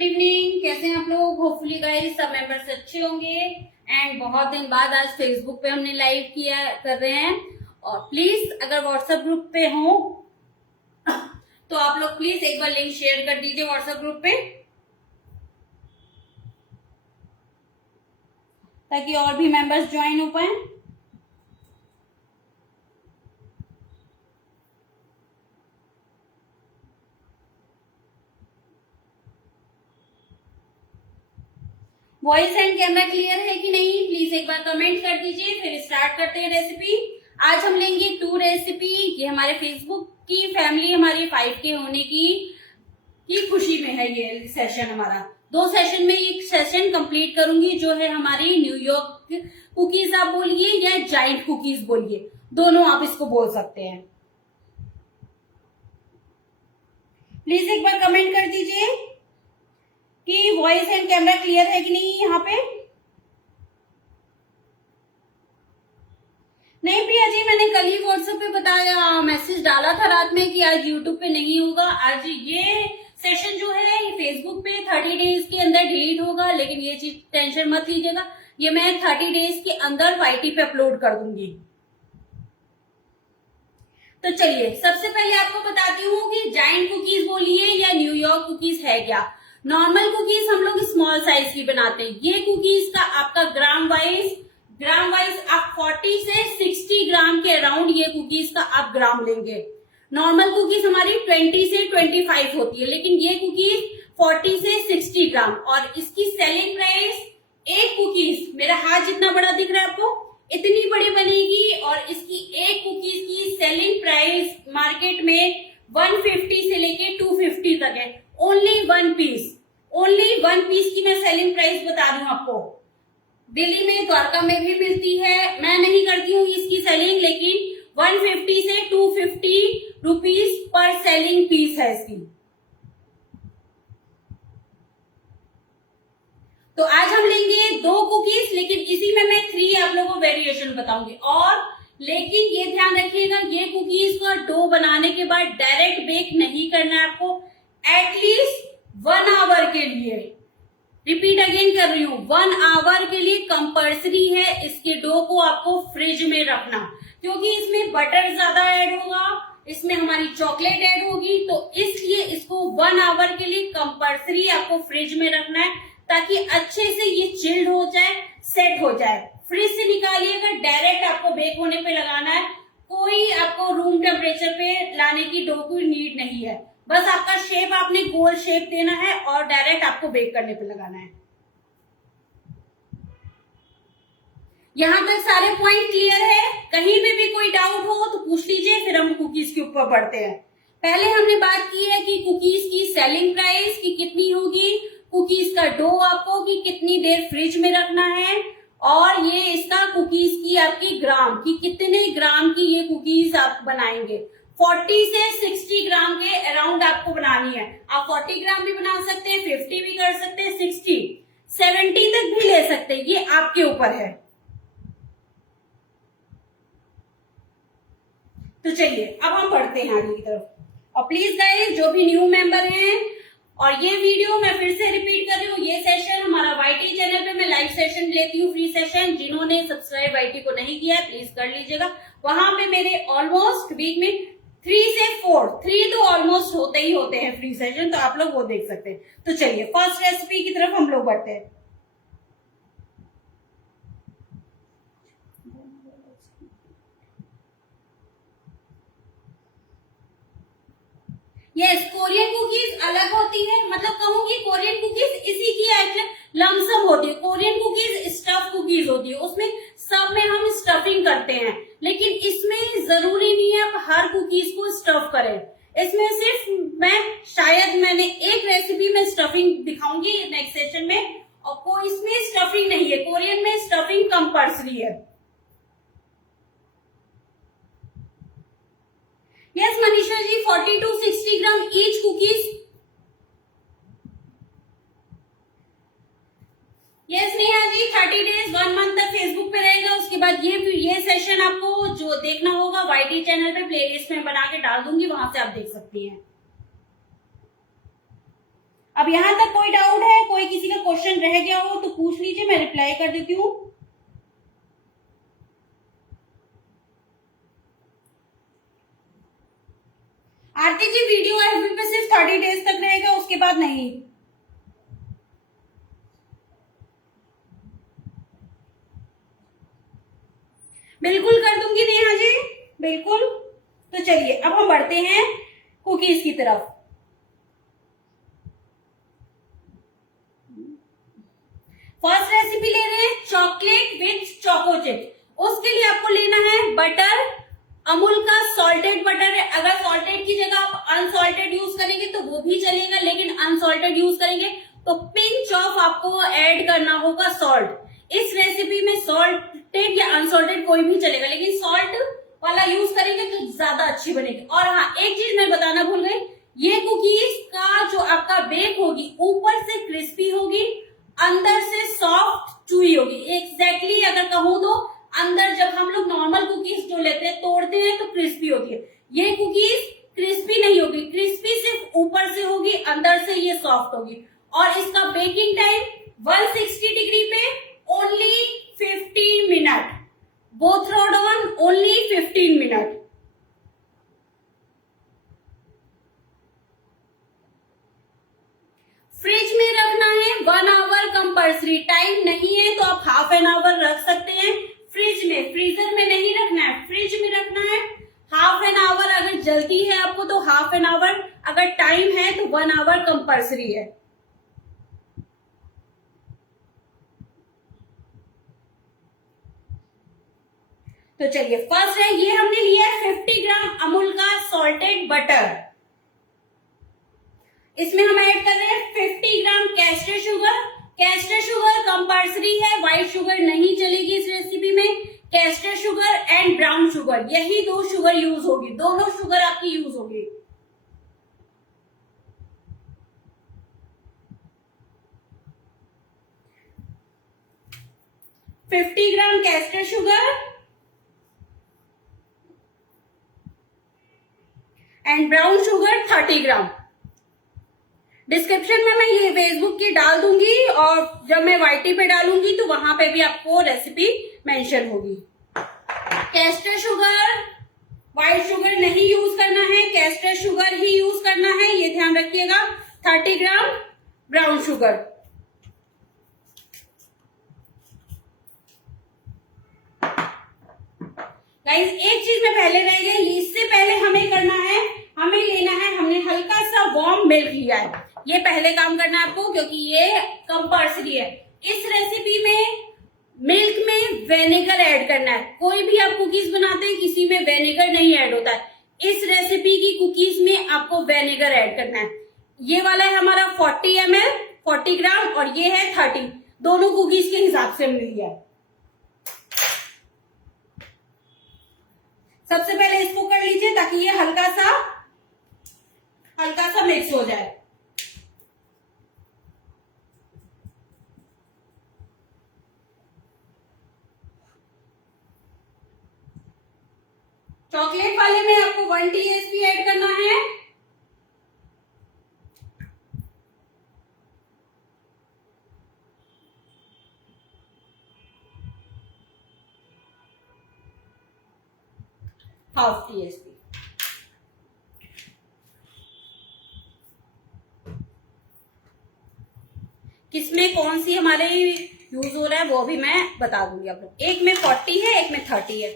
Good evening. कैसे हैं आप लोग? होपफुली गाइस सब मेंबर्स अच्छे होंगे। एंड बहुत दिन बाद आज फेसबुक पे हमने लाइव किया कर रहे हैं। और प्लीज अगर व्हाट्सएप ग्रुप पे हो तो आप लोग प्लीज एक बार लिंक शेयर कर दीजिए व्हाट्सएप ग्रुप पे, ताकि और भी मेंबर्स ज्वाइन हो पाए। वॉइस एंड कैमरा क्लियर है कि नहीं, प्लीज एक बार कमेंट कर दीजिए। फिर स्टार्ट करते हैं रेसिपी। आज हम लेंगे 2 रेसिपी। ये हमारे फेसबुक की फैमिली हमारी 5K होने की खुशी में है ये सेशन हमारा। 2 सेशन में ये सेशन कंप्लीट करूंगी, जो है हमारी न्यूयॉर्क कुकीज आप बोलिए या जाइंट कुकीज बोलिए, दोनों आप इसको बोल सकते हैं। प्लीज एक बार कमेंट कर दीजिए कि वॉइस एंड कैमरा क्लियर है कि नहीं यहाँ पे। नहीं प्रिया जी, मैंने कल ही व्हाट्सएप पे बताया, मैसेज डाला था रात में कि आज यूट्यूब पे नहीं होगा। आज ये सेशन जो है ये फेसबुक पे 30 डेज के अंदर डिलीट होगा, लेकिन ये चीज टेंशन मत लीजिएगा, ये मैं 30 डेज के अंदर YT पे अपलोड कर दूंगी। तो चलिए सबसे पहले आपको बताती हूँ कि जाइंट कुकीज बोलिए या न्यूयॉर्क कुकीज है क्या। नॉर्मल कुकीज हम लोग स्मॉल साइज की बनाते हैं। ये कुकीज का आपका ग्राम वाइज आप 40 से 60 ग्राम के अराउंड ये कुकीज का आप ग्राम लेंगे। नॉर्मल कुकीज हमारी 20 से 25 होती है, लेकिन ये कुकीज 40 से 60 ग्राम। और इसकी सेलिंग प्राइस, एक कुकीज मेरा हाथ जितना बड़ा दिख रहा है आपको, इतनी बड़ी बनेगी। और इसकी एक कुकीज की सेलिंग प्राइस मार्केट में 150 से लेके 250 तक है। ओनली वन पीस की मैं सेलिंग प्राइस बता रही हूँ आपको। दिल्ली में, द्वारका में भी मिलती है, मैं नहीं करती हूँ इसकी सेलिंग, लेकिन 150 से 250 रुपीज पर सेलिंग पीस है इसकी। तो आज हम लेंगे 2 कुकीज, लेकिन इसी में मैं 3 आप लोगों को वेरिएशन बताऊंगी। और लेकिन ये ध्यान रखिएगा, ये कुकीज का डो बनाने के बाद डायरेक्ट बेक नहीं करना है आपको, एटलीस्ट 1 आवर के लिए। रिपीट अगेन कर रही हूँ, 1 आवर के लिए कंपल्सरी है इसके डो को आपको फ्रिज में रखना, क्योंकि इसमें बटर ज्यादा ऐड होगा, इसमें हमारी चॉकलेट ऐड होगी। तो इसलिए इसको 1 आवर के लिए कंपल्सरी आपको फ्रिज में रखना है, ताकि अच्छे से ये चिल्ड हो जाए, सेट हो जाए। फ्रिज से निकालिएगा, डायरेक्ट आपको बेक होने पे लगाना है। कोई आपको रूम टेम्परेचर पे लाने की डो की नीड नहीं है, बस आपका शेप आपने गोल शेप देना है और डायरेक्ट आपको बेक करने पे लगाना है। यहां तक सारे पॉइंट क्लियर है? कहीं पे भी कोई डाउट हो तो पूछ लीजिए, फिर हम कुकीज के ऊपर बढ़ते हैं। पहले हमने बात की है कि कुकीज की सेलिंग प्राइस की कितनी होगी, कुकीज का डो आपको कि कितनी देर फ्रिज में रखना है, और ये इसका कुकीज की आपकी ग्राम की कितने ग्राम की ये कुकीज आप बनाएंगे। 40 से 60 ग्राम के अराउंड आपको बनानी है। आप 40 ग्राम भी बना सकते हैं, 50 भी कर सकते हैं, 60, 70 तक भी ले सकते हैं, ये आपके ऊपर है। तो चलिए अब हम बढ़ते हैं आगे की तरफ। और प्लीज गाइस, जो भी न्यू मेंबर हैं, और ये वीडियो मैं फिर से रिपीट कर रही हूँ, ये सेशन हमारा YT चैनल पे मैं लाइव सेशन लेती हूँ, फ्री सेशन। जिन्होंने सब्सक्राइब YT को नहीं किया है प्लीज कर लीजिएगा। वहां पे मेरे ऑलमोस्ट वीक में 3 से 4 तो ऑलमोस्ट होते ही होते हैं फ्री सेशन, तो आप लोग वो देख सकते हैं। तो चलिए फर्स्ट रेसिपी की तरफ हम लोग बढ़ते हैं। यस, कोरियन कुकीज अलग होती है, मतलब कहूंगी कोरियन कुकीज इसी की लमसम होती है। कोरियन कुकीज स्टफ कुकीज होती है, उसमें सब में हम स्टफिंग करते हैं, लेकिन इसमें जरूरी नहीं है आप हर कुकीज को स्टफ करें। इसमें सिर्फ मैंने एक रेसिपी में स्टफिंग दिखाऊंगी नेक्स्ट सेशन में, और कोई इसमें स्टफिंग नहीं है। कोरियन में स्टफिंग कंपल्सरी है। Yes Manisha ji, 40 to 60 gram each cookies. Yes Neha ji, 30 days 1 month तक फेसबुक पे रहेगा। उसके बाद ये सेशन आपको जो देखना होगा YT चैनल पे प्लेलिस्ट में बना के डाल दूंगी, वहां से आप देख सकती हैं। अब यहां तक कोई डाउट है, कोई किसी का क्वेश्चन रह गया हो तो पूछ लीजिए, मैं रिप्लाई कर देती हूँ। आरती जी वीडियो एफबी पे सिर्फ 30 डेज तक रहेगा, उसके बाद नहीं। बिल्कुल कर दूंगी नेहा जी, बिल्कुल। तो चलिए अब हम बढ़ते हैं कुकीज की तरफ। फर्स्ट रेसिपी ले रहे हैं चॉकलेट विथ चोको चिप। उसके लिए आपको लेना है बटर, अमूल का सॉल्टेड बटर है। अगर सॉल्टेड की जगह आप अनसॉल्टेड यूज करेंगे तो वो भी चलेगा, लेकिन अनसॉल्टेड यूज करेंगे तो पिंच ऑफ आपको ऐड करना होगा सॉल्ट। इस रेसिपी में सॉल्टेड या अनसॉल्टेड कोई भी चलेगा, लेकिन सॉल्ट वाला यूज करेंगे तो ज्यादा अच्छी बनेगी। और हाँ, एक चीज मैं बताना भूल गई, ये कुकीज का जो आपका बेक होगी ऊपर से क्रिस्पी होगी, अंदर से सॉफ्ट चूई होगी। एग्जैक्टली अगर कहूं तो अंदर जब हम लोग नॉर्मल कुकीज जो लेते हैं तोड़ते हैं तो क्रिस्पी होती है, ये कुकीज क्रिस्पी नहीं होगी, क्रिस्पी सिर्फ ऊपर से होगी, अंदर से ये सॉफ्ट होगी। और इसका बेकिंग टाइम 160 डिग्री पे only 15 minute, both rod on only 15 minute. Fridge में रखना है 1 आवर कंपल्सरी। टाइम नहीं है तो आप हाफ एन आवर रख सकते हैं फ्रिज में, फ्रीजर में नहीं रखना है, फ्रिज में रखना है। हाफ एन आवर अगर जल्दी है आपको तो हाफ एन आवर, अगर टाइम है तो 1 आवर कंपल्सरी है। तो चलिए फर्स्ट है, ये हमने लिया है 50 ग्राम अमूल का सॉल्टेड बटर। इसमें हम ऐड कर रहे हैं 50 gram caster sugar. Caster sugar compulsory है, व्हाइट शुगर नहीं चलेगी इस रेसिपी में। Caster sugar and brown sugar, यही 2 शुगर यूज होगी, दोनों शुगर आपकी यूज होगी। $50 gram caster sugar and brown sugar 30 gram. Description में मैं ये फेसबुक की डाल दूंगी, और जब मैं वाईटी पे डालूंगी तो वहां पे भी आपको रेसिपी मेंशन होगी। कैस्टर शुगर, व्हाइट शुगर नहीं यूज करना है, कैस्टर शुगर ही यूज करना है, ये ध्यान रखिएगा। 30 ग्राम ब्राउन शुगर। गाइस एक चीज में पहले रह गई, इससे पहले हमें करना है, हमें लेना है, हमने हल्का सा वार्म मिल्क लिया है, ये पहले काम करना है आपको, क्योंकि ये कंपल्सरी है। इस रेसिपी में मिल्क में विनेगर ऐड करना है। कोई भी आप कुकीज बनाते हैं किसी में विनेगर नहीं ऐड होता है, इस रेसिपी की कुकीज में आपको विनेगर ऐड करना है। ये वाला है हमारा 40 ml 40 ग्राम, और ये है 30, दोनों कुकीज के हिसाब से हमने लिया है। सबसे पहले इसको कर लीजिए ताकि ये हल्का सा मिक्स हो जाए। चॉकलेट वाले में आपको 1 TSP ऐड करना है। Half TSP। किसमें कौन सी हमारे यूज हो रहा है वो भी मैं बता दूंगी आप लोग। एक में 40 है, एक में 30 है।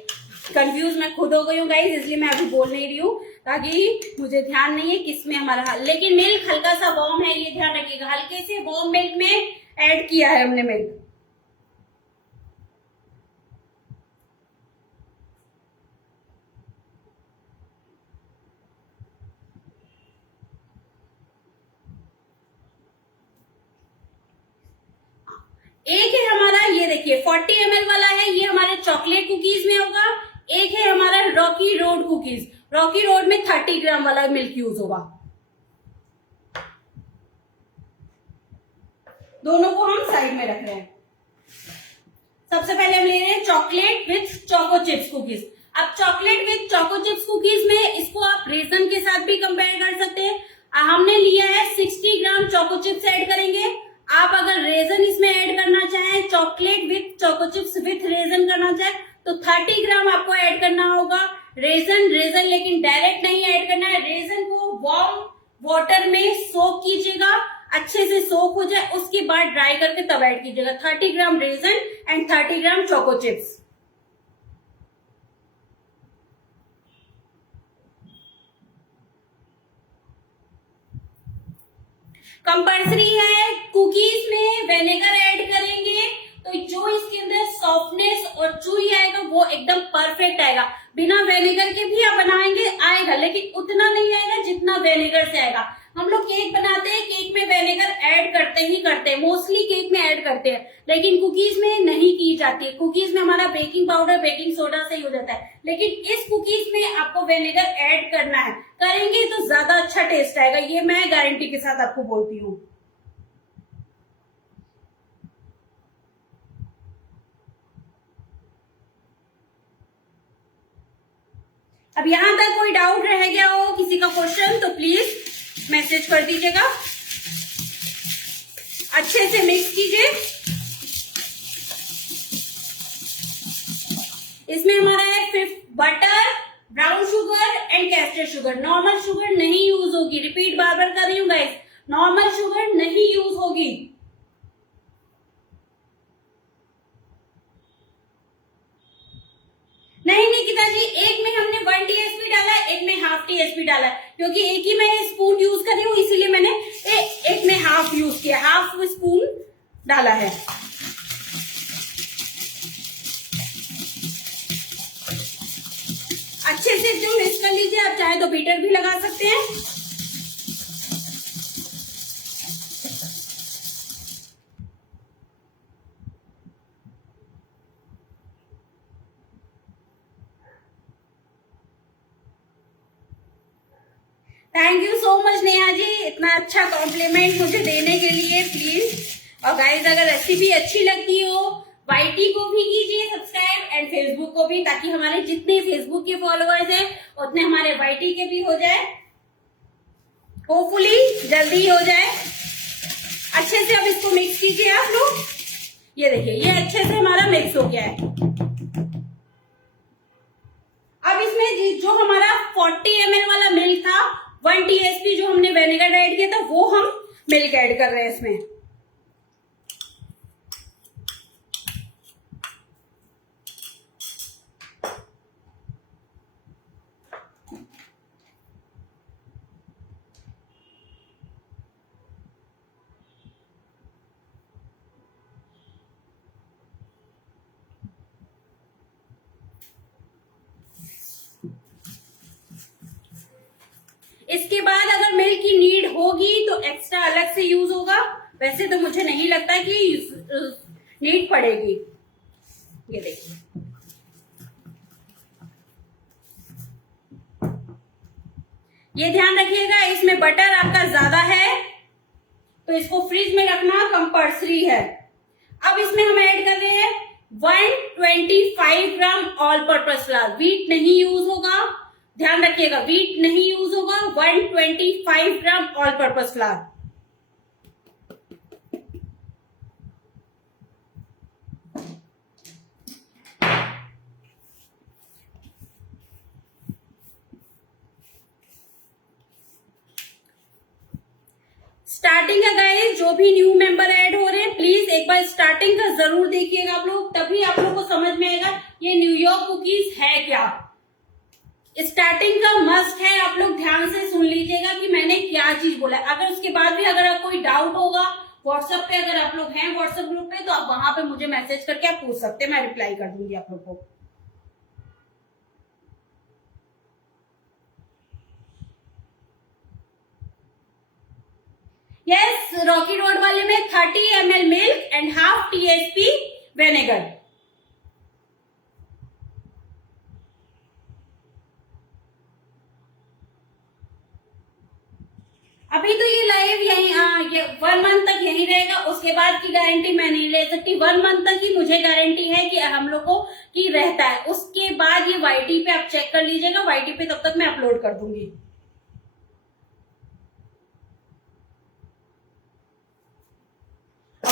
कंफ्यूज मैं खुद हो गई हूँ गाइस, इसलिए मैं अभी बोल नहीं रही हूँ, ताकि मुझे ध्यान नहीं है किसमें हमारा। लेकिन मिल्क हल्का सा वार्म है, ये ध्यान रखिएगा, हल्के से वार्म मिल्क में ऐड किया है हमने मिल्क। एक है हमारा, ये देखिए 40 ml वाला है, ये हमारे चॉकलेट कुकीज में होगा। एक है हमारा Rocky road cookies, Rocky road में 30 ग्राम वाला मिल्क यूज होगा। दोनों को हम साइड में रख रहे हैं। सबसे पहले हम ले रहे हैं chocolate with choco chips cookies. अब chocolate with choco chips cookies में इसको आप रेजन के साथ भी कंपेयर कर सकते हैं। हमने लिया है 60 ग्राम चोको चिप्स ऐड करेंगे। आप अगर रेजन इसमें ऐड करना चाहें, chocolate with choco chips with raisin करना चाहें तो 30 ग्राम आपको ऐड करना होगा। रेजन लेकिन डायरेक्ट नहीं ऐड करना है। रेजन को वार्म वाटर में सोक कीजिएगा, अच्छे से सोक हो जाए, उसके बाद ड्राई करके तब ऐड कीजिएगा। 30 gram raisin and 30 gram choco chips. Compulsory है, कुकीज में विनेगर ऐड करेंगे तो जो इसके अंदर सॉफ्टनेस और चुई आएगा वो एकदम परफेक्ट आएगा। बिना विनेगर के भी आप बनाएंगे आएगा, लेकिन उतना नहीं आएगा जितना विनेगर से आएगा। हम लोग केक बनाते हैं, केक में विनेगर ऐड करते ही करते हैं, मोस्टली केक में ऐड करते हैं, लेकिन कुकीज में नहीं की जाती है। कुकीज में हमारा बेकिंग पाउडर बेकिंग सोडा से ही हो जाता है, लेकिन इस कुकीज में आपको विनेगर ऐड करना है। करेंगे तो ज्यादा अच्छा टेस्ट आएगा, ये मैं गारंटी के साथ आपको बोलती हूँ। अब यहां तक कोई डाउट रह गया हो, किसी का क्वेश्चन, तो प्लीज मैसेज कर दीजिएगा। अच्छे से मिक्स कीजिए। इसमें हमारा है butter, brown sugar and castor sugar. Normal sugar नहीं यूज होगी, रिपीट बार बार कर रही हूँ गाइस, नॉर्मल शुगर नहीं यूज होगी। नहीं निकिता जी, एक में हमने 1 टीएसपी डाला है, एक में हाफ टीएसपी डाला है, क्योंकि एक ही मैं स्पून यूज कर रही हूँ, इसीलिए मैंने एक में हाफ यूज किया, हाफ स्पून डाला है। अच्छे से जो मिक्स कर लीजिए, आप चाहे तो बीटर भी लगा सकते हैं। Thank you so much Neha ji, इतना अच्छा कॉम्प्लीमेंट मुझे देने के लिए, प्लीज। और गाइज अगर रेसिपी अच्छी लगती हो, वाईटी को भी कीजिए सब्सक्राइब एंड फेसबुक को भी, ताकि हमारे जितने फेसबुक के फॉलोअर्स हैं उतने हमारे वाईटी के भी हो जाए, होपफुली जल्दी हो जाए। अच्छे से अब इसको मिक्स कीजिए आप लोग। ये देखिए, ये अच्छे से हमारा मिक्स हो गया है। अब इसमें जो हमारा 40 ml वाला मिल्क था, 1 टीएसपी जो हमने विनेगर ऐड किया था, वो हम मिल्क ऐड कर रहे हैं इसमें। इसके बाद अगर मिल्क की नीड होगी तो एक्स्ट्रा अलग से यूज होगा, वैसे तो मुझे नहीं लगता कि नीड पड़ेगी। ये देखिए, ये ध्यान रखिएगा, इसमें बटर आपका ज्यादा है तो इसको फ्रिज में रखना कंपल्सरी है। अब इसमें हम ऐड कर रहे हैं 125 ग्राम ऑल पर्पस फ्लावर। व्हीट नहीं यूज होगा, ध्यान रखिएगा, व्हीट नहीं यूज होगा। 125 ग्राम ऑल पर्पस फ्लावर। स्टार्टिंग का गाइस, जो भी न्यू मेंबर ऐड हो रहे हैं, प्लीज एक बार स्टार्टिंग का जरूर देखिएगा आप लोग, तभी आप लोग को समझ में आएगा ये न्यूयॉर्क कुकीज है क्या। स्टार्टिंग का मस्ट है, आप लोग ध्यान से सुन लीजिएगा कि मैंने क्या चीज बोला। अगर उसके बाद भी अगर कोई डाउट होगा, व्हाट्सएप पे अगर आप लोग हैं व्हाट्सएप ग्रुप पे, तो आप वहां पे मुझे मैसेज करके आप पूछ सकते हैं, मैं रिप्लाई कर दूंगी आप लोग को। यस, रॉकी रोड वाले में 30 ml milk and half TSP vinegar. अभी तो ये लाइव यही 1 मंथ तक यही रहेगा, उसके बाद की गारंटी मैं नहीं ले सकती। 1 मंथ तक ही मुझे गारंटी है कि हम लोग को की रहता है, उसके बाद ये वाईटी पे आप चेक कर लीजिएगा, वाईटी पे तब तक मैं अपलोड कर दूंगी।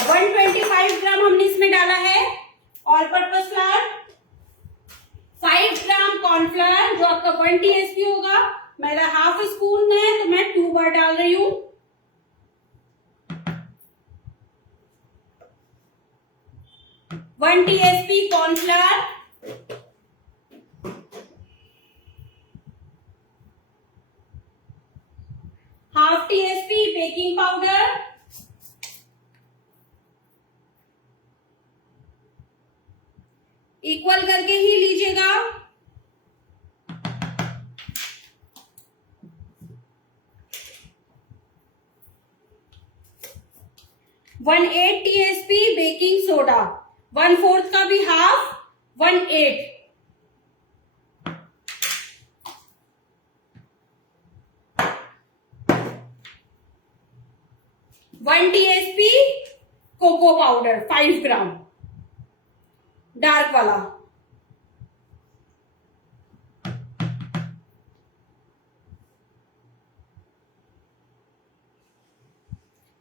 125 ग्राम हमने इसमें डाला है all purpose flour, 5 gram cornflour जो आपका 1 TSP होगा, मेरा हाफ स्पून है तो मैं 2 बार डाल रही हूं। One TSP cornflour, half TSP baking powder, equal करके ही लीजिएगा। वन 1/8 TSP बेकिंग सोडा, 1/4 का भी हाफ, 1/8। 1 TSP कोको पाउडर 5 ग्राम डार्क वाला,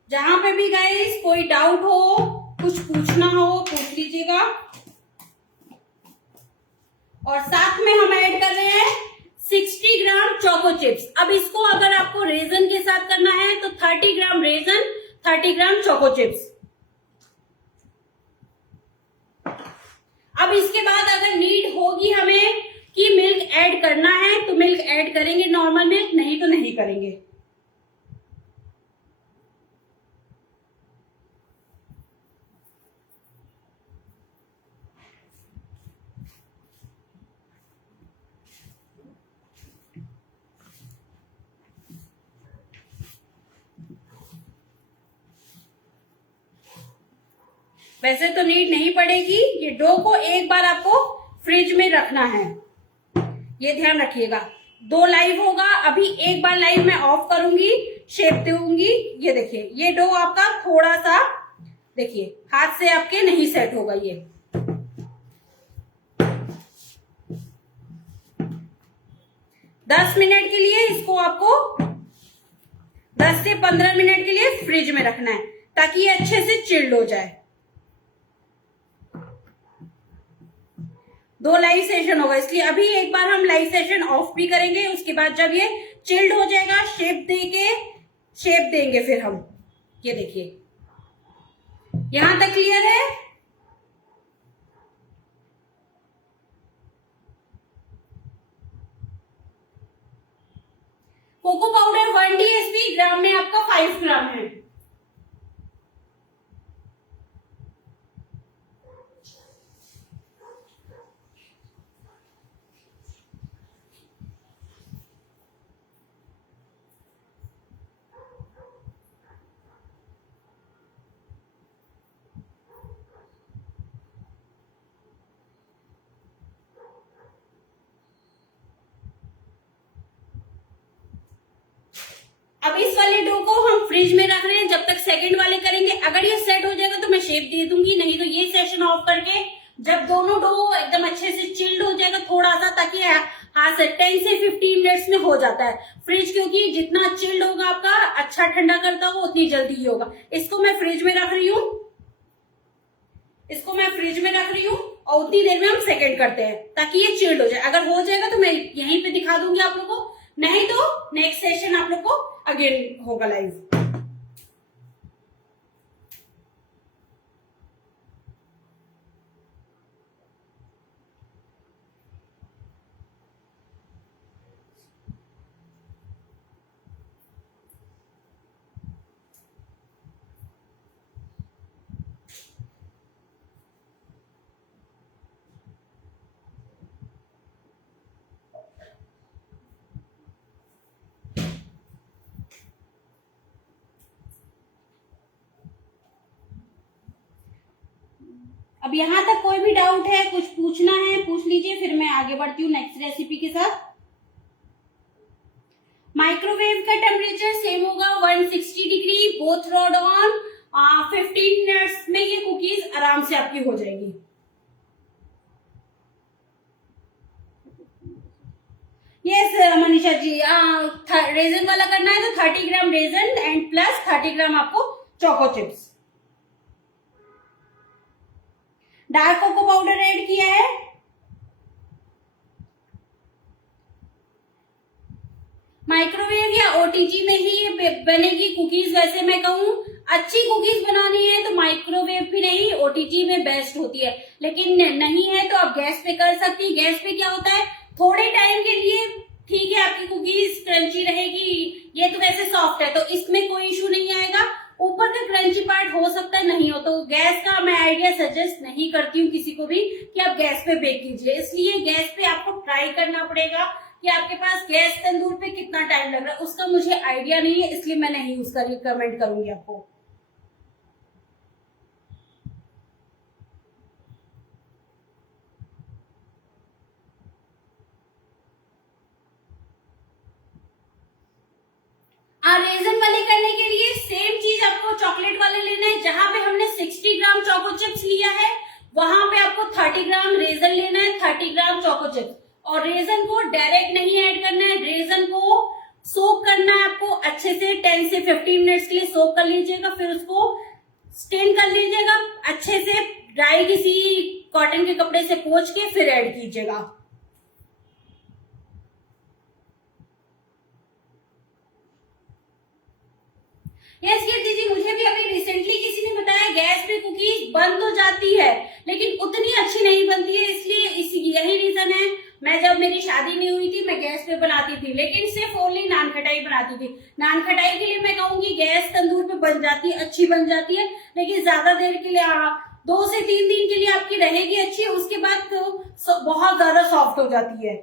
जहां पे भी गाइस कोई डाउट हो, कुछ पूछना हो, पूछ लीजिएगा। और साथ में हम ऐड कर रहे हैं 60 ग्राम चोको चिप्स। अब इसको अगर आपको रेजन के साथ करना है तो 30 gram raisin, 30 gram choco chips. अब इसके बाद अगर नीड होगी हमें कि मिल्क ऐड करना है तो मिल्क ऐड करेंगे, नॉर्मल मिल्क, नहीं तो नहीं करेंगे। वैसे तो नीड नहीं पड़ेगी, ये डो को एक बार आपको फ्रिज में रखना है, ये ध्यान रखिएगा। 2 लाइव होगा, अभी एक बार लाइव मैं ऑफ करूंगी, शेप दूंगी। ये देखिए ये डो आपका थोड़ा सा देखिए हाथ से आपके नहीं सेट होगा। ये 10 मिनट के लिए इसको आपको 10 से 15 मिनट के लिए फ्रिज में रखना है ताकि ये अच्छे से चिल्ड हो जाए। 2 लाइव सेशन होगा, इसलिए अभी एक बार हम लाइव सेशन ऑफ भी करेंगे। उसके बाद जब ये चिल्ड हो जाएगा शेप देंगे फिर हम। ये देखिए यहां तक क्लियर है। कोको पाउडर 1 TSP ग्राम में आपका 5 ग्राम है। अब इस वाले डो को हम फ्रिज में रख रहे हैं जब तक सेकंड वाले करेंगे। अगर ये सेट हो जाएगा तो मैं शेप दे दूंगी, नहीं तो ये सेशन ऑफ करके जब दोनों डो एकदम अच्छे से चिल्ड हो जाएगा थोड़ा सा, ताकि हाथ से 10 से 15 मिनट्स में हो जाता है। फ्रिज क्योंकि जितना चिल्ड होगा आपका अच्छा ठंडा करता होगा उतनी जल्दी ही होगा। इसको मैं फ्रिज में रख रही हूँ, और उतनी देर में हम सेकंड करते हैं ताकि ये चिल्ड हो जाए। अगर हो जाएगा तो मैं यहीं पे दिखा दूंगी आप लोगों को, नहीं तो नेक्स्ट सेशन आप लोग को अगेन होगा लाइव। अब यहां तक कोई भी डाउट है, कुछ पूछना है पूछ लीजिए, फिर मैं आगे बढ़ती हूँ नेक्स्ट रेसिपी के साथ। माइक्रोवेव का टेम्परेचर सेम होगा 160 degree, both rod on. 15 minutes में ये कुकीज आराम से आपकी हो जाएगी। यस मनीषा जी, रेजन वाला करना है तो 30 gram raisin and plus 30 gram आपको choco chips. Dark cocoa powder add किया है, माइक्रोवेव या ओटीजी में ही बनेगी कुकीज। वैसे मैं कहूँ अच्छी कुकीज बनानी है तो माइक्रोवेव भी नहीं, ओटीजी में बेस्ट होती है, लेकिन नहीं है तो आप गैस पे कर सकती है। गैस पे क्या होता है, थोड़े टाइम के लिए ठीक है आपकी कुकीज क्रंची रहेगी, ये तो वैसे सॉफ्ट है तो इसमें कोई इशू नहीं आएगा। ऊपर का क्रंची पार्ट हो सकता है नहीं हो, तो गैस का मैं आइडिया सजेस्ट नहीं करती हूँ किसी को भी कि आप गैस पे बेक कीजिए। इसलिए गैस पे आपको ट्राई करना पड़ेगा कि आपके पास गैस तंदूर पे कितना टाइम लग रहा है, उसका मुझे आइडिया नहीं है, इसलिए मैं नहीं उसका रिकमेंड करूंगी आपको। रेजन वाले करने के लिए सेम चीज आपको चॉकलेट वाले लेना है। जहां पे हमने 60 ग्राम चोको चिप्स लिया है वहां पे आपको 30 ग्राम रेजन लेना है, 30 ग्राम चोको चिप्स। और रेजन को डायरेक्ट नहीं ऐड करना है, रेजन को सोक करना है आपको अच्छे से 10 से 15 मिनट्स के लिए सोक कर लीजिएगा, फिर उसको स्टेन कर लीजिएगा अच्छे से, ड्राई किसी कॉटन के कपड़े से पोंछ के फिर ऐड कीजिएगा। यस कीर्ति जी, मुझे भी अभी रिसेंटली किसी ने बताया गैस पे कुकीज बन तो जाती है लेकिन उतनी अच्छी नहीं बनती है, इसलिए यही रीजन है। मैं जब मेरी शादी नहीं हुई थी मैं गैस पे बनाती थी, लेकिन सिर्फ ओनली नान खटाई बनाती थी। नान खटाई के लिए मैं कहूंगी गैस तंदूर पे बन जाती है, अच्छी बन जाती है, लेकिन ज्यादा देर के लिए 2 से 3 दिन के लिए आपकी रहेगी अच्छी, उसके बाद तो बहुत ज्यादा सॉफ्ट हो जाती है।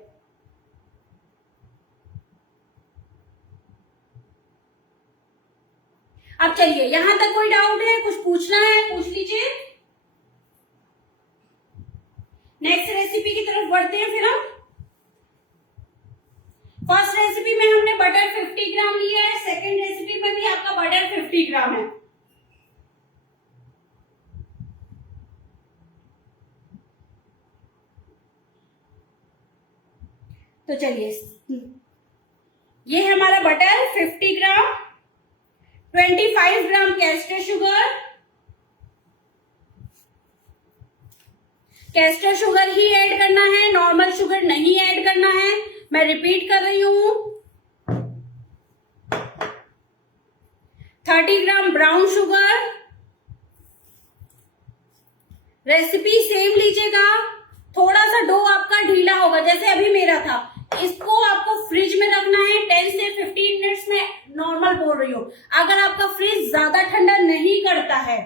अब चलिए, यहां तक कोई डाउट है, कुछ पूछना है पूछ लीजिए। नेक्स्ट रेसिपी की तरफ बढ़ते हैं फिर हम। फर्स्ट रेसिपी में हमने बटर 50 ग्राम लिया है, सेकेंड रेसिपी में भी आपका बटर 50 ग्राम है। तो चलिए, ये है हमारा बटर 50 ग्राम, 25 ग्राम कैस्टर शुगर, कैस्टर शुगर ही ऐड करना है, नॉर्मल शुगर नहीं ऐड करना है, मैं रिपीट कर रही हूं। 30 ग्राम ब्राउन शुगर, रेसिपी सेम लीजिएगा, थोड़ा सा डो आपका ढीला होगा जैसे अभी मेरा था, इसको आपको फ्रिज में रखना है 10 से 15 मिनट्स में, नॉर्मल बोल रही हूँ। अगर आपका फ्रिज ज्यादा ठंडा नहीं करता है,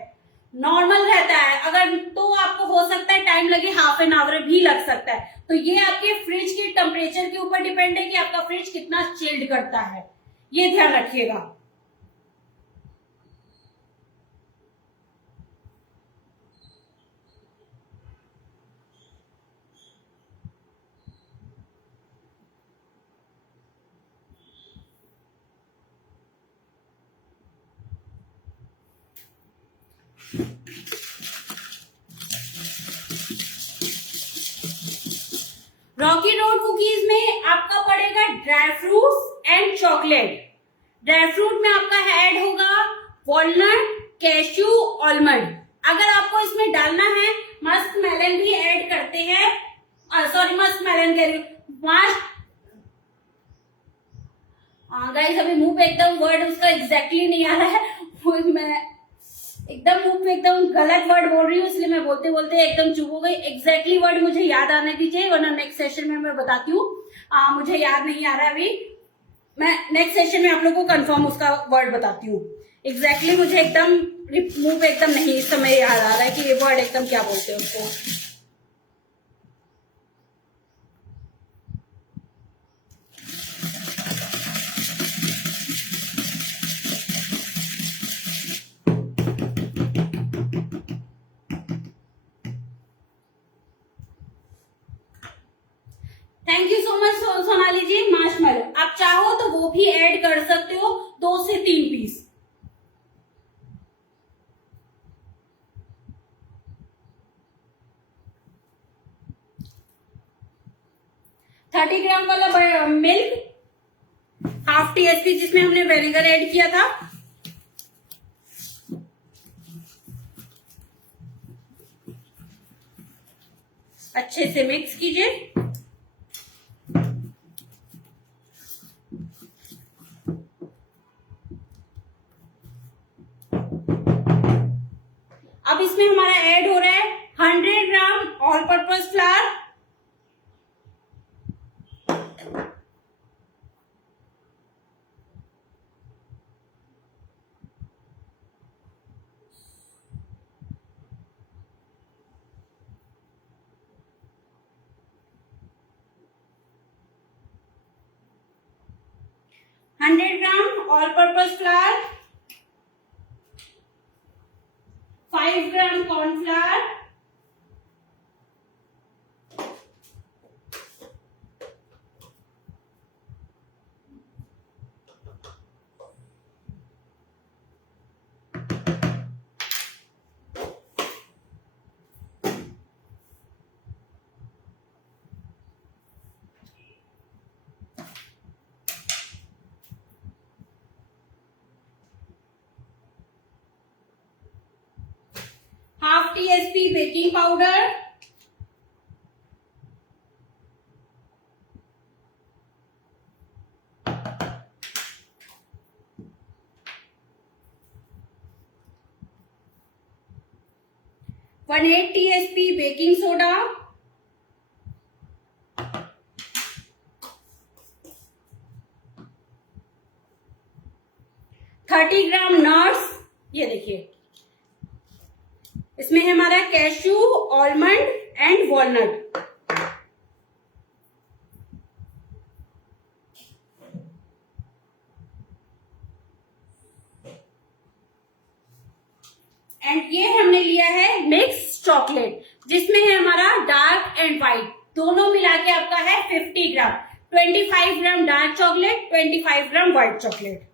नॉर्मल रहता है अगर, तो आपको हो सकता है टाइम लगे, हाफ एन आवर भी लग सकता है। तो ये आपके फ्रिज के टेम्परेचर के ऊपर डिपेंड है कि आपका फ्रिज कितना चिल्ड करता है, ये ध्यान रखिएगा। रॉकी रोड कुकीज में आपका पड़ेगा dry fruits and chocolate. Dry fruit में आपका ऐड होगा वॉलनट, कैश्यू, आलमंड। अगर आपको इसमें डालना है मस्क मेलन भी ऐड करते हैं, सॉरी मस्क मेलन कह रही हूँ, गाइस अभी मुंह पे एकदम वर्ड उसका एग्जैक्टली नहीं आ रहा है, मैं एकदम मुंह पे एकदम गलत वर्ड बोल रही हूँ, इसलिए मैं बोलते बोलते एकदम चुप हो गई। एग्जैक्टली वर्ड मुझे याद आने दीजिए, वरना नेक्स्ट सेशन में मैं बताती हूँ। मुझे याद नहीं आ रहा अभी, मैं नेक्स्ट सेशन में आप लोगों को कंफर्म उसका वर्ड बताती हूँ। एग्जैक्टली मुझे एकदम मुंह पे एकदम नहीं इस समय याद आ रहा है कि ये वर्ड एकदम क्या बोलते हैं उसको। Thank you so much Sonali ji. Marshmallow आप चाहो तो वो भी ऐड कर सकते हो, 2 से 3 पीस। थर्टी ग्राम वाला मिल्क, हाफ टीएसपी जिसमें हमने विनेगर ऐड किया था, अच्छे से मिक्स कीजिए। अब इसमें हमारा ऐड हो रहा है 100 gram all purpose flour, 100 gram all purpose flour, 5 gram cornflour, 1/2 TSP baking powder, 1/8 TSP baking soda, 30 gram nuts, ये देखिए इसमें है हमारा cashew, almond and walnut. And ये हमने लिया है मिक्स चॉकलेट, जिसमें है हमारा डार्क एंड व्हाइट दोनों मिला के आपका है 50 ग्राम। 25 ग्राम डार्क चॉकलेट, 25 ग्राम व्हाइट चॉकलेट।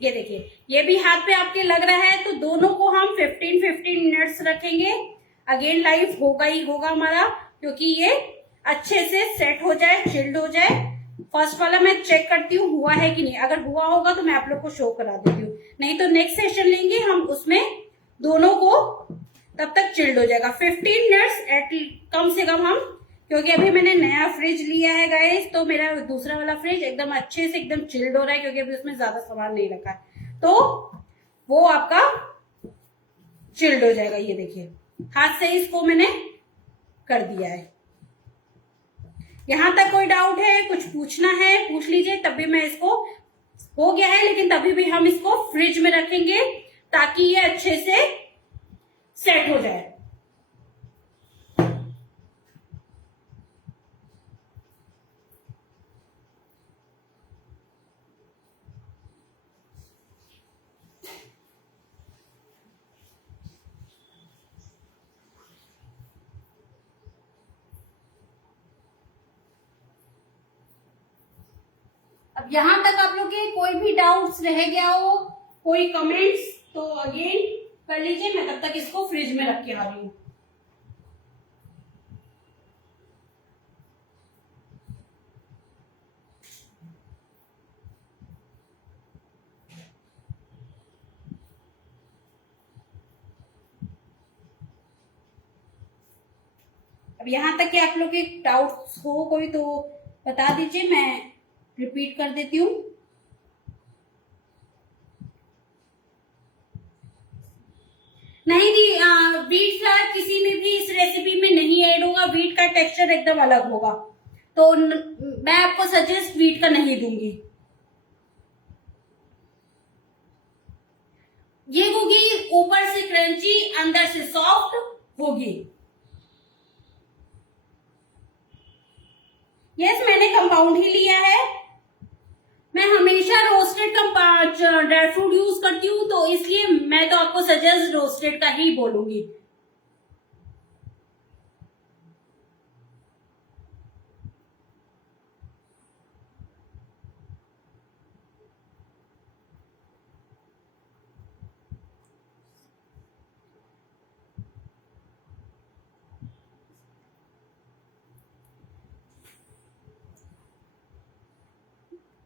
ये देखिए ये भी हाथ पे आपके लग रहा है, तो दोनों को हम 15-15 मिनट्स रखेंगे। अगेन लाइव होगा ही होगा हमारा, क्योंकि ये अच्छे से सेट हो जाए, चिल्ड हो जाए। फर्स्ट वाला मैं चेक करती हूँ हुआ है कि नहीं, अगर हुआ होगा तो मैं आप लोग को शो करा देती हूँ, नहीं तो नेक्स्ट सेशन लेंगे हम, उसमें दोनों को तब तक चिल्ड हो जाएगा। 15 मिनट्स एट कम से कम हम, क्योंकि अभी मैंने नया फ्रिज लिया है गाइस, तो मेरा दूसरा वाला फ्रिज एकदम अच्छे से एकदम चिल्ड हो रहा है, क्योंकि अभी उसमें ज्यादा सामान नहीं रखा है, तो वो आपका चिल्ड हो जाएगा। ये देखिए हाथ से इसको मैंने कर दिया है। यहां तक कोई डाउट है, कुछ पूछना है पूछ लीजिए, तभी मैं इसको, हो गया है लेकिन तभी भी हम इसको फ्रिज में रखेंगे ताकि ये अच्छे से सेट हो जाए। अब यहां तक आप लोग के कोई भी डाउट्स रह गया हो, कोई कमेंट्स, तो अगेन कर लीजिए, मैं तब तक इसको फ्रिज में रख के आ रही हूँ। अब यहां तक कि आप लोग के डाउट्स हो कोई तो बता दीजिए, मैं रिपीट कर देती हूँ। नहीं जी, व्हीट फ्लावर किसी में भी इस रेसिपी में नहीं ऐड होगा, व्हीट का टेक्सचर एकदम अलग होगा, तो मैं आपको सजेस्ट व्हीट का नहीं दूंगी। ये कुकी ऊपर से क्रंची अंदर से सॉफ्ट होगी। यस, मैंने कंपाउंड ही लिया है। मैं हमेशा रोस्टेड ड्राई फ्रूट यूज करती हूँ, तो इसलिए मैं तो आपको सजेस्ट रोस्टेड का ही बोलूंगी।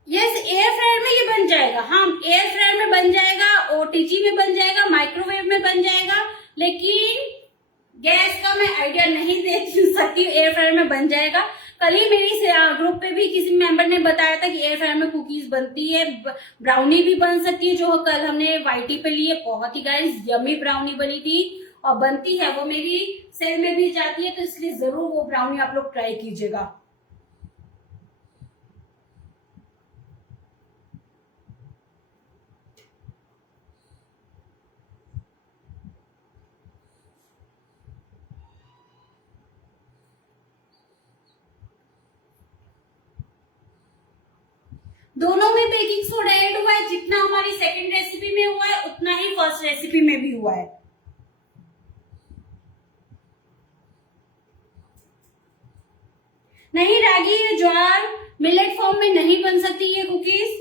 यस, एयर फ्रायर में ये बन जाएगा। हाँ, एयर फ्रायर में बन जाएगा, ओटीजी में बन जाएगा, माइक्रोवेव में बन जाएगा, लेकिन गैस का मैं आइडिया नहीं दे सकती। एयर फ्रायर में बन जाएगा। कल ही मेरी ग्रुप पे भी किसी मेंबर ने बताया था कि एयर फ्रायर में कुकीज बनती है, ब्राउनी भी बन सकती है, जो कल हमने वाईटी पे लिए। बहुत ही गाइस यम्मी ब्राउनी बनी थी और बनती है, वो मेरी सेल में भी जाती है, तो इसलिए जरूर वो ब्राउनी आप लोग ट्राई कीजिएगा। दोनों में बेकिंग सोडा ऐड हुआ है। जितना हमारी सेकंड रेसिपी में हुआ है उतना ही फर्स्ट रेसिपी में भी हुआ है। नहीं, रागी ज्वार मिलेट फॉर्म में नहीं बन सकती ये कुकीज।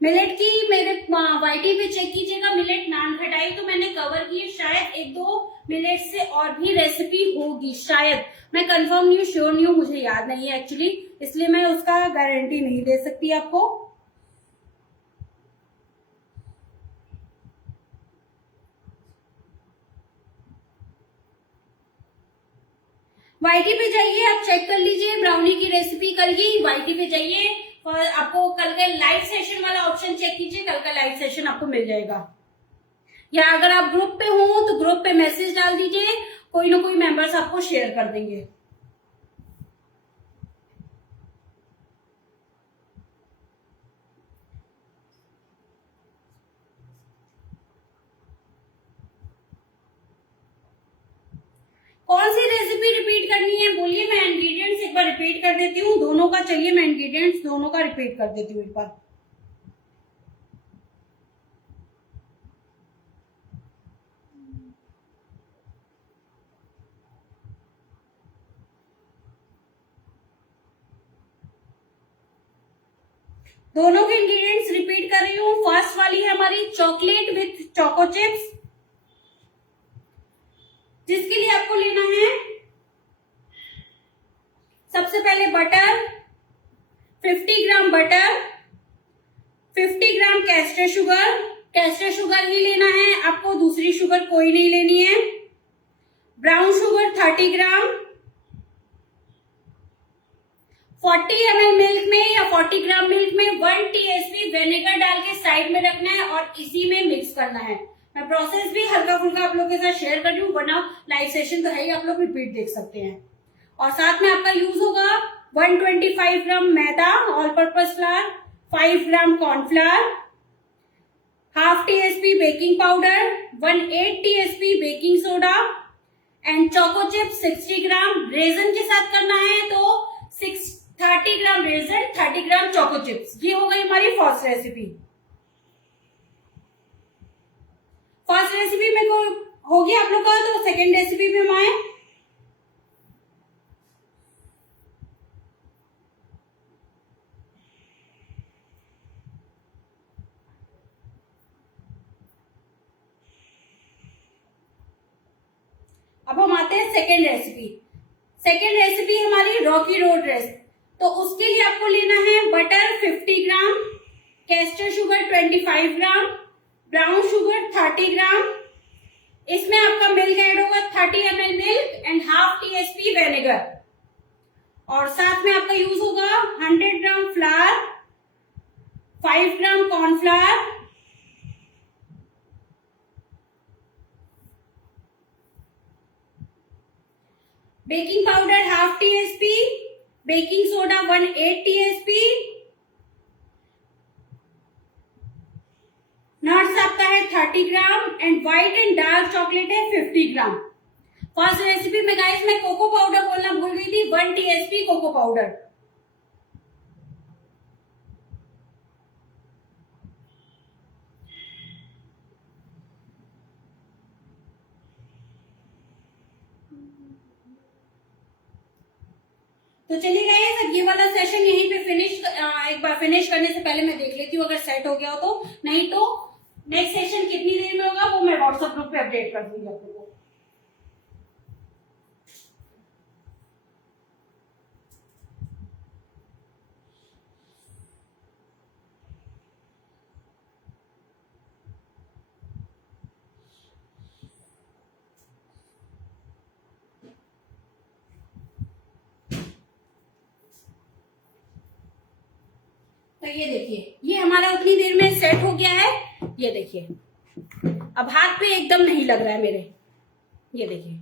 मिलेट की मेरे वाईटी पे चेक कीजिएगा, मिलेट नान खटाई तो मैंने कवर की। शायद एक दो मिलेट से और भी रेसिपी होगी, शायद। मैं कंफर्म नहीं हूँ, श्योर नहीं हूँ, मुझे याद नहीं है एक्चुअली, इसलिए मैं उसका गारंटी नहीं दे सकती आपको। वाईटी पे जाइए, आप चेक कर लीजिए ब्राउनी की रेसिपी कल की। वाईटी पे जाइए और आपको कल का लाइव सेशन वाला ऑप्शन चेक कीजिए, कल का लाइव सेशन आपको मिल जाएगा। या अगर आप ग्रुप पे हो तो ग्रुप पे मैसेज डाल दीजिए, कोई ना कोई मेंबर्स आपको शेयर कर देंगे। कौन सी रेसिपी रिपीट करनी है बोलिए, मैं इंग्रेडिएंट्स एक बार रिपीट कर देती हूँ दोनों का। चलिए मैं इंग्रेडिएंट्स दोनों का रिपीट कर देती हूँ एक बार। दोनों के इंग्रेडिएंट्स रिपीट कर रही हूँ। फर्स्ट वाली है हमारी चॉकलेट विथ चोको चिप्स, जिसके लिए आपको लेना है सबसे पहले बटर, 50 ग्राम butter, 50 gram caster sugar. Caster sugar ही लेना है आपको, दूसरी शुगर कोई नहीं लेनी है। ब्राउन शुगर 30 ग्राम। 40 ml मिल्क में या 40 ग्राम मिल्क में 1 टीएसपी विनेगर डाल के साइड में रखना है और इसी में मिक्स करना है। मैं प्रोसेस भी हल्का फुल्का आप लोगों के साथ शेयर कर रही हूँ, वरना लाइव सेशन तो है ही, आप लोग रिपीट देख सकते हैं। और साथ में आपका यूज होगा 125 ग्राम मैदा all purpose flour, 5 gram cornflour, half TSP baking powder, 1/8 TSP baking soda and choco chips 60 gram. Raisin के साथ करना है तो 30 gram raisin, 30 gram choco chips. ये हो गई हमारी फर्स्ट रेसिपी। फर्स्ट रेसिपी में हो गया आप लोग का, तो सेकेंड रेसिपी में हम आए। अब हम आते हैं सेकेंड रेसिपी। सेकेंड रेसिपी हमारी रॉकी रोड रेसिपी। तो उसके लिए आपको लेना है butter 50 gram, caster sugar 25 gram, brown sugar 30 gram. इसमें आपका मिल्क ऐड होगा 30 ml milk and half TSP vinegar. और साथ में आपका यूज होगा 100 gram flour, 5 gram cornflour, baking powder half TSP, baking soda 1/8 TSP, nuts आपका है 30 gram and white and dark chocolate है 50 ग्राम। फर्स्ट रेसिपी में गाइस मैं कोको पाउडर बोलना भूल गई थी, 1 टीएसपी कोको पाउडर। तो चलिए गाइस अब ये वाला सेशन यहीं पे फिनिश, एक बार फिनिश करने से पहले मैं देख लेती हूँ अगर सेट हो गया हो तो, नहीं तो नेक्स्ट सेशन कितनी देर में होगा वो मैं व्हाट्सएप ग्रुप पे अपडेट कर दूंगी आप लोगों को। तो ये देखिए ये हमारा उतनी देर में सेट हो गया है। ये देखिए अब हाथ पे एकदम नहीं लग रहा है मेरे, ये देखिए।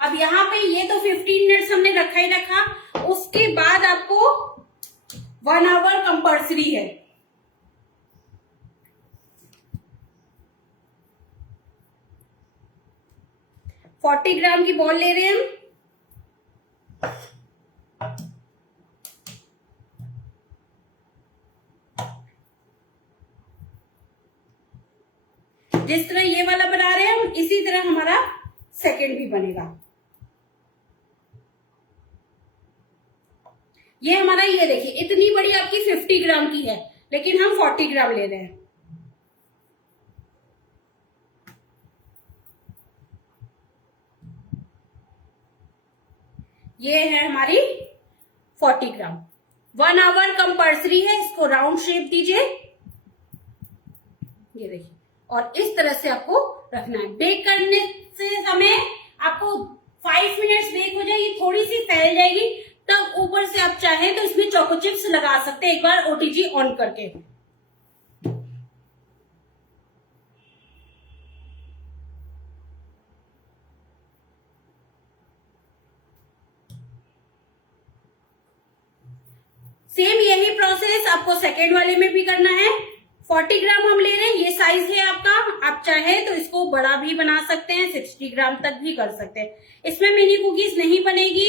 अब यहाँ पे ये तो 15 मिनट्स हमने रखा ही रखा, उसके बाद आपको 1 आवर कंपल्सरी है। हम 40 ग्राम की बॉल ले रहे हैं। जिस तरह ये वाला बना रहे हैं हम इसी तरह हमारा सेकंड भी बनेगा। ये हमारा, ये देखिए इतनी बड़ी आपकी 50 ग्राम की है लेकिन हम 40 ग्राम ले रहे हैं। ये है हमारी 40 ग्राम। 1 आवर कंपल्सरी है, इसको राउंड शेप दीजिए, ये देखिए, और इस तरह से आपको रखना है। बेक करने से समय आपको 5 मिनट्स बेक हो जाएगी, थोड़ी सी फैल जाएगी, तब ऊपर से आप चाहें तो इसमें चोको चिप्स लगा सकते हैं एक बार ओटीजी ऑन करके। सेम यही प्रोसेस आपको सेकेंड वाले में भी करना है। 40 ग्राम हम ले रहे हैं, ये साइज है आपका, आप चाहे तो इसको बड़ा भी बना सकते हैं, 60 ग्राम तक भी कर सकते हैं। इसमें मिनी कुकीज नहीं बनेगी।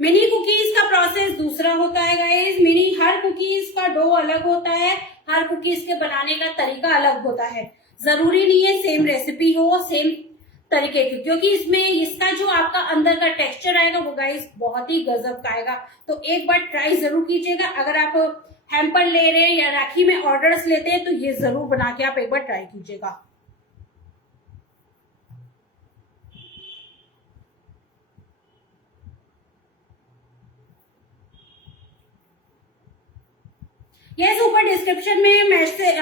मिनी कुकीज का प्रोसेस दूसरा होता है गाइस। मिनी, हर कुकीज का डो अलग होता है, हर कुकीज के बनाने का तरीका अलग होता है। जरूरी नहीं है सेम रेसिपी हो, सेम तरीके की, क्योंकि इसमें इसका जो आपका अंदर का टेक्सचर आएगा वो गाइस बहुत ही गजब का आएगा। तो एक बार ट्राई जरूर कीजिएगा। अगर आप हैम्पर ले रहे हैं या राखी में ऑर्डर्स लेते हैं तो ये जरूर बना के आप एक बार ट्राई कीजिएगा। यस, ऊपर डिस्क्रिप्शन में मैसेज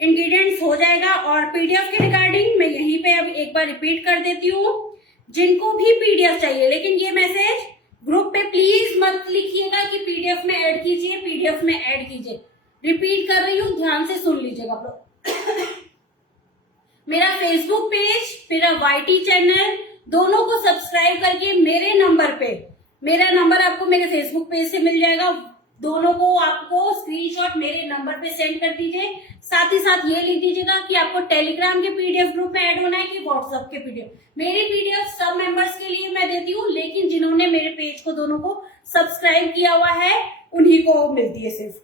इंग्रेडिएंट्स हो जाएगा, और पीडीएफ के रिगार्डिंग मैं यहीं पे अब एक बार रिपीट कर देती हूँ। जिनको भी पीडीएफ चाहिए, लेकिन ये मैसेज ग्रुप पे प्लीज मत लिखिएगा कि पीडीएफ में ऐड कीजिए, पीडीएफ में ऐड कीजिए। रिपीट कर रही हूँ, ध्यान से सुन लीजिएगा आप लोग। मेरा फेसबुक पेज, मेरा वाईटी चैनल, दोनों को सब्सक्राइब करके मेरे नंबर पे, मेरा नंबर आपको मेरे फेसबुक पेज से मिल जाएगा, दोनों को आपको स्क्रीनशॉट मेरे नंबर पे सेंड कर दीजिए। साथ ही साथ ये लिख दीजिएगा कि आपको टेलीग्राम के पीडीएफ ग्रुप में ऐड होना है कि व्हाट्सएप के पीडीएफ। मेरी पीडीएफ सब मेंबर्स के लिए मैं देती हूँ, लेकिन जिन्होंने मेरे पेज को दोनों को सब्सक्राइब किया हुआ है उन्हीं को मिलती है सिर्फ।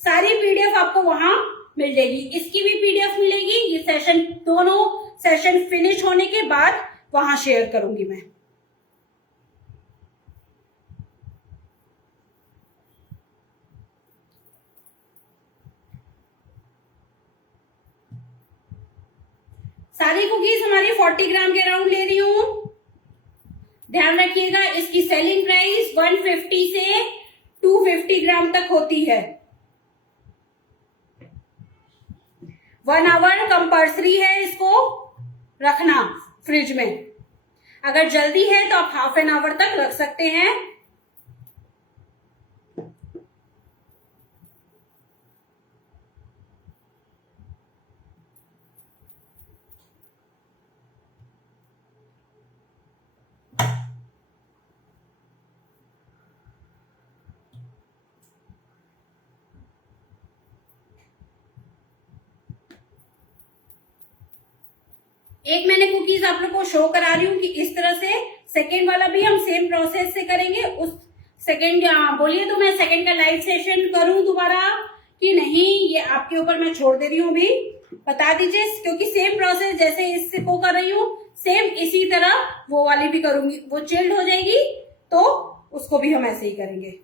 सारी पीडीएफ आपको वहां मिल जाएगी, इसकी भी पीडीएफ मिलेगी। ये सेशन, दोनों सेशन फिनिश होने के बाद वहां शेयर करूंगी मैं। सारी कुकीज हमारी 40 ग्राम के अराउंड ले रही हूं। ध्यान रखिएगा, इसकी सेलिंग प्राइस 150 से 250 ग्राम तक होती है। 1 आवर कंपल्सरी है इसको रखना फ्रिज में। अगर जल्दी है तो आप हाफ एन आवर तक रख सकते हैं। एक मैंने कुकीज आप लोग को शो करा रही हूँ कि इस तरह से, सेकेंड वाला भी हम सेम प्रोसेस से करेंगे। उस सेकेंड बोलिए तो मैं सेकेंड का लाइव सेशन करूं दोबारा कि नहीं, ये आपके ऊपर मैं छोड़ दे रही हूँ। अभी बता दीजिए, क्योंकि सेम प्रोसेस जैसे इससे को कर रही हूँ सेम इसी तरह वो वाली भी करूंगी। वो चिल्ड हो जाएगी तो उसको भी हम ऐसे ही करेंगे।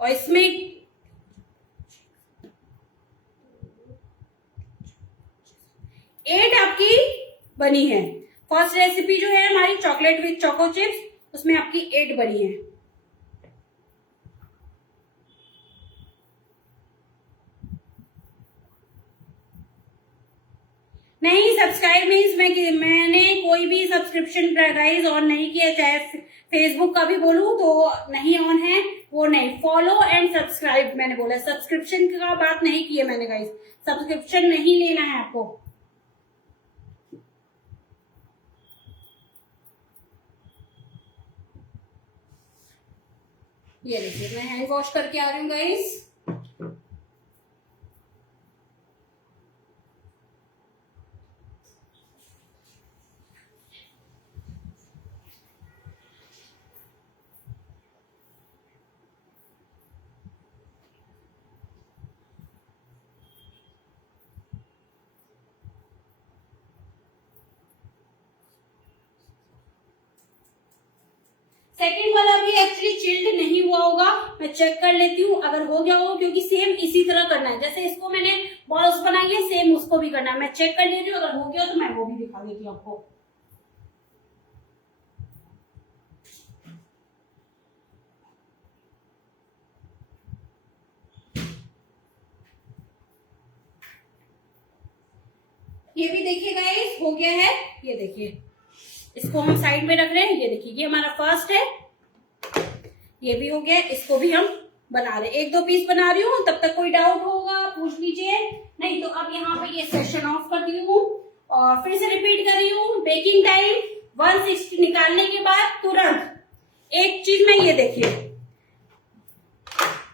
और इसमें 8 आपकी बनी है। फर्स्ट रेसिपी जो है हमारी चॉकलेट विथ चोको चिप्स, उसमें आपकी 8 बनी है। नहीं, सब्सक्राइब मीन्स मैंने कोई भी सब्सक्रिप्शन प्राइस ऑन नहीं किया, चाहे फेसबुक का भी बोलूं तो नहीं ऑन है, वो नहीं। फॉलो एंड सब्सक्राइब मैंने बोला, सब्सक्रिप्शन का बात नहीं की है मैंने गाइस। सब्सक्रिप्शन नहीं लेना है आपको। ये देखिए मैं हैंड वॉश करके आ रही हूँ गाइस। सेकेंड वाला भी एक्चुअली चिल्ड नहीं हुआ होगा, मैं चेक कर लेती हूँ अगर हो गया हो, क्योंकि सेम इसी तरह करना है। जैसे इसको मैंने बॉल्स बनाई है सेम उसको भी करना है। मैं चेक कर लेती हूँ, अगर हो गया तो मैं वो भी दिखा देती हूँ आपको। ये भी देखिए गाइस हो गया है। ये देखिए इसको हम साइड में रख रहे हैं। ये देखिए ये हमारा फर्स्ट है, ये भी हो गया। इसको भी हम बना रहे हैं, 1-2 पीस बना रही हूँ। तब तक कोई डाउट होगा पूछ लीजिए, नहीं तो अब यहाँ पे ये सेशन ऑफ कर दी हूँ और फिर से रिपीट कर रही हूँ। बेकिंग टाइम 160 निकालने के बाद तुरंत एक चीज में ये देखिए,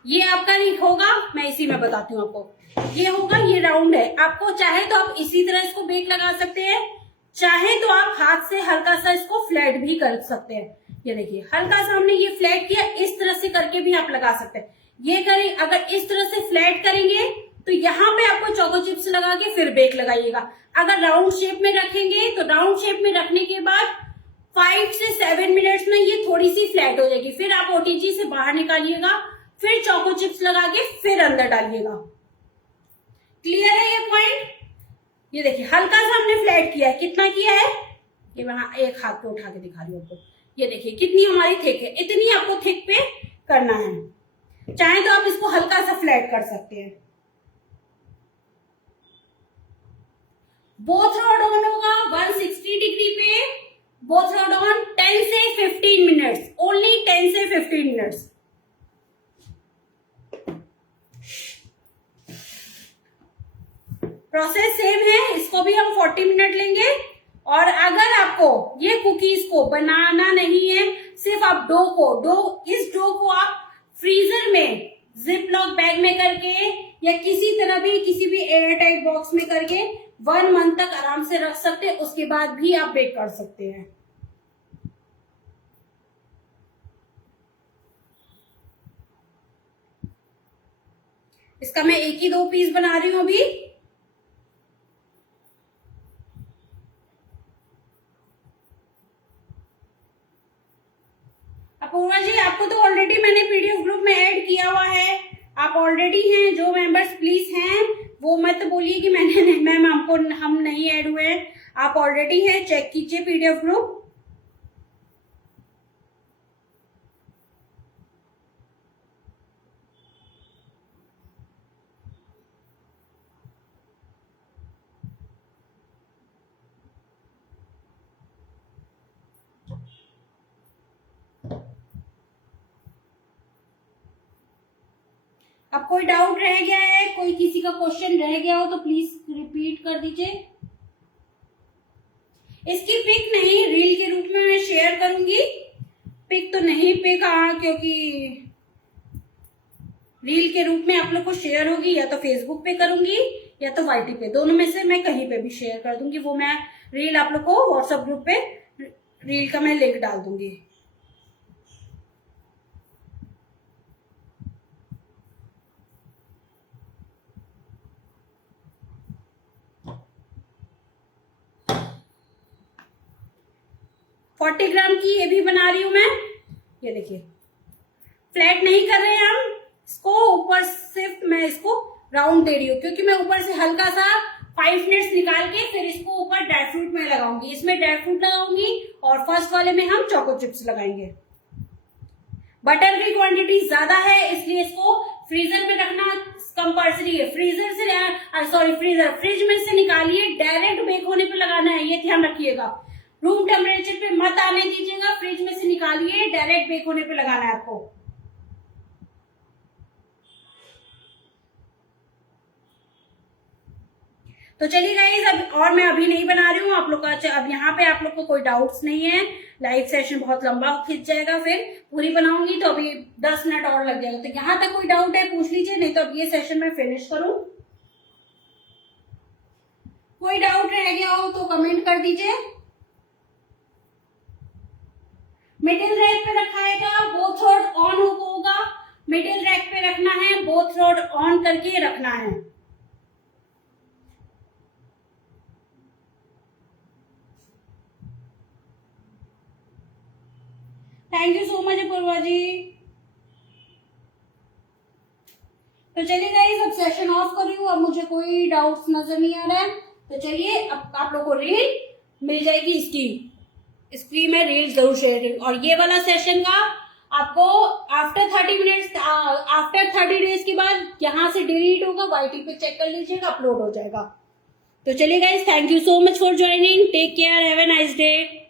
ये आपका नहीं होगा, मैं इसी में बताती हूँ आपको। ये होगा, ये राउंड है। आपको चाहे तो आप इसी तरह इसको बेक लगा सकते हैं, चाहे तो आप हाथ से हल्का सा इसको फ्लैट भी कर सकते हैं। ये देखिए हल्का सा हमने ये फ्लैट किया, इस तरह से करके भी आप लगा सकते हैं। ये करें, अगर इस तरह से फ्लैट करेंगे तो यहाँ पे आपको चोको चिप्स लगा के फिर बेक लगाइएगा। अगर राउंड शेप में रखेंगे तो राउंड शेप में रखने के बाद 5 से 7 मिनट्स में ये थोड़ी सी फ्लैट हो जाएगी। फिर आप ओटीजी से बाहर निकालिएगा, फिर चोको चिप्स लगा के फिर अंदर डालिएगा। क्लियर है ये पॉइंट? ये देखिए हल्का सा हमने फ्लैट किया है। कितना किया है ये मैं एक हाथ पे उठा के दिखा रही हूँ आपको। ये देखिए कितनी हमारी थिक है, इतनी आपको थिक पे करना है। चाहे तो आप इसको हल्का सा फ्लैट कर सकते हैं। बोथ रॉड ऑन होगा 160 डिग्री पे, बोथ रॉड ऑन 10 से 15 मिनट्स, ओनली 10 से 15 मिनट्स। प्रोसेस सेम है, इसको भी हम 40 मिनट लेंगे। और अगर आपको ये कुकीज को बनाना नहीं है, सिर्फ आप इस डो को आप फ्रीजर में जिप लॉक बैग में करके या किसी भी एयर टाइट बॉक्स में करके 1 मंथ तक आराम से रख सकते हैं। उसके बाद भी आप बेक कर सकते हैं। इसका मैं 1 ही 2 पीस बना रही हूं अभी। अपूर्वा जी आपको तो ऑलरेडी मैंने पीडीएफ ग्रुप में ऐड किया हुआ है, आप ऑलरेडी हैं। जो मेंबर्स प्लीज हैं वो मत बोलिए कि मैंने मैम हम नहीं ऐड हुए हैं। आप ऑलरेडी हैं, चेक कीजिए पीडीएफ ग्रुप। अब कोई डाउट रह गया है, कोई किसी का क्वेश्चन रह गया हो तो प्लीज रिपीट कर दीजिए। इसकी पिक नहीं रील के रूप में मैं शेयर करूंगी, पिक तो नहीं पिक, क्योंकि रील के रूप में आप लोग को शेयर होगी, या तो फेसबुक पे करूंगी या तो वाईटी पे, दोनों में से मैं कहीं पे भी शेयर कर दूंगी। वो मैं रील आप लोग को व्हाट्सएप ग्रुप पे रील का मैं लिंक डाल दूंगी। $40 ग्राम की ये भी बना रही हूं मैं। ये देखिए, फ्लैट नहीं कर रहे हैं हम इसको, ऊपर सिर्फ मैं इसको राउंड दे रही हूँ, क्योंकि मैं ऊपर से हल्का सा 5 मिनट्स निकाल के फिर इसको ऊपर ड्राई फ्रूट में लगाऊंगी। इसमें ड्राई फ्रूट लगाऊंगी और फर्स्ट वाले में हम चोको चिप्स लगाएंगे। बटर की क्वांटिटी ज्यादा है, इसलिए इसको फ्रीजर में रखना कंपल्सरी है। फ्रिज में से निकालिए, डायरेक्ट बेक होने पे लगाना है, ये ध्यान रखिएगा। रूम टेम्परेचर पे मत आने दीजिएगा, फ्रिज में से निकालिए, डायरेक्ट बेक होने पे लगाना है आपको। तो चलिए गाइस, अब और मैं अभी नहीं बना रही हूँ आप लोग का। अब यहाँ पे आप लोग को कोई डाउट्स नहीं है, लाइव सेशन बहुत लंबा खिंच जाएगा, फिर पूरी बनाऊंगी तो अभी 10 मिनट और लग जाएगा। तो यहाँ तक कोई डाउट है पूछ लीजिए, नहीं तो अब ये सेशन मैं फिनिश करूं। कोई डाउट रह गया हो तो कमेंट कर दीजिए। मिडिल रैक पे रखाएगा, बोथ रोड ऑन होगा, मिडिल रैक पे रखना है, बोथ रोड ऑन करके रखना है। Thank you so much Apoorva ji. तो चलिए गाइस, अब सेशन ऑफ कर रही हूँ, अब मुझे कोई डाउट्स नजर नहीं आ रहा है। तो चलिए, अब आप लोग को रील मिल जाएगी, इसकी मैं रील जरूर शेयर करूँ। और ये वाला सेशन का आपको आफ्टर 30 डेज के बाद यहाँ से डिलीट होगा, वाईटी पे चेक कर लीजिएगा, अपलोड हो जाएगा। तो चलिए guys, thank you so much for joining, take care, have a nice day.